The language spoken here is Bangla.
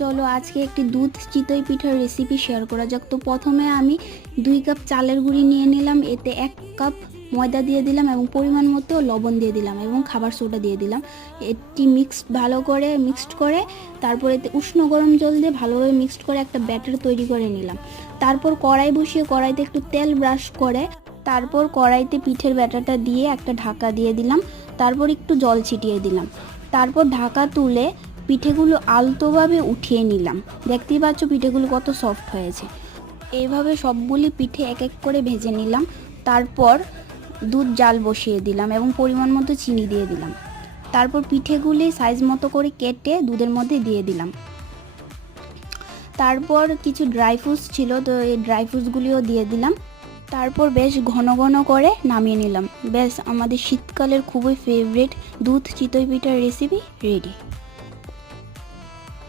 চলো আজকে একটি দুধ চিতই পিঠার রেসিপি শেয়ার করা যাক। তো প্রথমে আমি 2 কাপ চালের গুঁড়ি নিয়ে নিলাম, এতে 1 কাপ ময়দা দিয়ে দিলাম এবং পরিমাণ মতো লবণ দিয়ে দিলাম এবং খাবার সোডা দিয়ে দিলাম। এটি ভালো করে মিক্সড করে তারপর এতে উষ্ণ গরম জল দিয়ে ভালোভাবে মিক্সড করে একটা ব্যাটার তৈরি করে নিলাম। তারপর কড়াই বসিয়ে কড়াইতে একটু তেল ব্রাশ করে তারপর কড়াইতে পিঠের ব্যাটারটা দিয়ে একটা ঢাকা দিয়ে দিলাম, তারপর একটু জল ছিটিয়ে দিলাম, তারপর ঢাকা তুলে পিঠেগুলো আলতোভাবে উঠিয়ে নিলাম। দেখতেই পাচ্ছ পিঠেগুলো কত সফট হয়েছে। এইভাবে সবগুলি পিঠে এক এক করে ভেজে নিলাম। তারপর দুধ জাল বসিয়ে দিলাম এবং পরিমাণ মতো চিনি দিয়ে দিলাম। তারপর পিঠেগুলি সাইজ মতো করে কেটে দুধের মধ্যে দিয়ে দিলাম। তারপর কিছু ড্রাই ফ্রুটস ছিল, তো এই ড্রাই ফ্রুটসগুলিও দিয়ে দিলাম। তারপর বেশ ঘন ঘন করে নামিয়ে নিলাম। বেশ আমাদের শীতকালের খুবই ফেভারিট দুধ চিতই পিঠার রেসিপি রেডি।